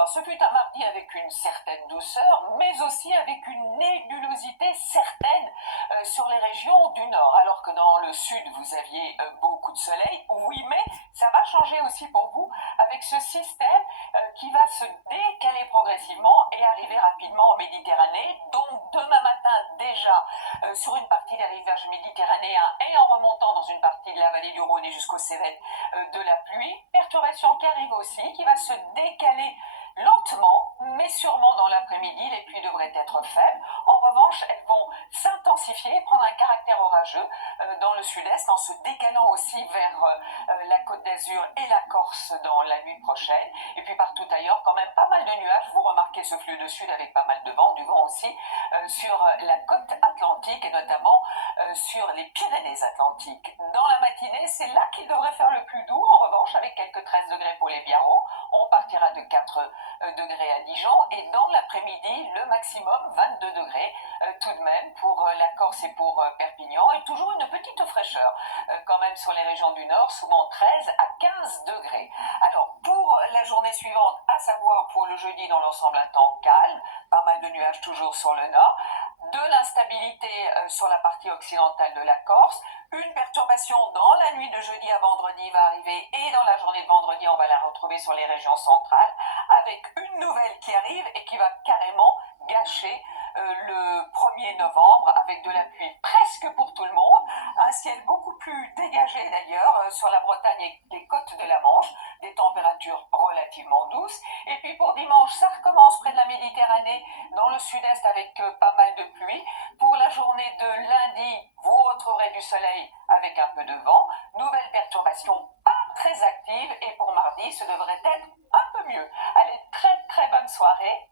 Enfin, ce fut un mardi avec une certaine douceur, mais aussi avec une nébulosité certaine sur les régions du nord. Alors que dans le sud, vous aviez beaucoup de soleil. Oui, mais ça va changer aussi pour vous avec ce système qui va se décaler progressivement et arriver rapidement en Méditerranée. Donc demain matin déjà sur une partie des rivages méditerranéens et en remontant dans une partie de la vallée du Rhône et jusqu'aux Cévennes de la pluie. Perturbation qui arrive aussi, qui va se décaler lentement, mais sûrement dans l'après-midi. Les pluies devraient être faibles. En revanche, elles vont s'intensifier et prendre un caractère orageux dans le sud-est, en se décalant aussi vers la Côte d'Azur et la Corse dans la nuit prochaine. Et puis partout ailleurs, quand même pas mal de nuages. Vous remarquez ce flux de sud avec pas mal de vent, du vent aussi sur la côte atlantique et notamment sur les Pyrénées-Atlantiques. Dans la matinée, c'est là qu'il devrait faire le plus doux. En revanche, avec quelques 13 degrés pour les Biarros, on partira de 4 degrés à Dijon et dans l'après-midi, le maximum 22 degrés tout de même pour la Corse et pour Perpignan et toujours une petite fraîcheur quand même sur les régions du nord, souvent 13 à 15 degrés. Alors pour la journée suivante, à savoir pour le jeudi dans l'ensemble un temps calme, pas mal de nuages toujours sur le nord, de l'instabilité sur la partie occidentale de la Corse, une perturbation dans la nuit de jeudi à vendredi va arriver et dans la journée de vendredi on va la retrouver sur les régions centrales avec une nouvelle qui arrive et qui va carrément gâcher le 1er novembre avec de la pluie presque pour tout le monde, un ciel beaucoup plus dégagé d'ailleurs sur la Bretagne et les côtes de la Manche, des températures relativement douces. Et puis pour dimanche, ça recommence près de la Méditerranée, dans le sud-est avec pas mal de pluie. Pour la journée de lundi, vous retrouverez du soleil avec un peu de vent, nouvelle perturbation pas très active et pour mardi, ce devrait être un peu mieux. Allez, très très bonne soirée.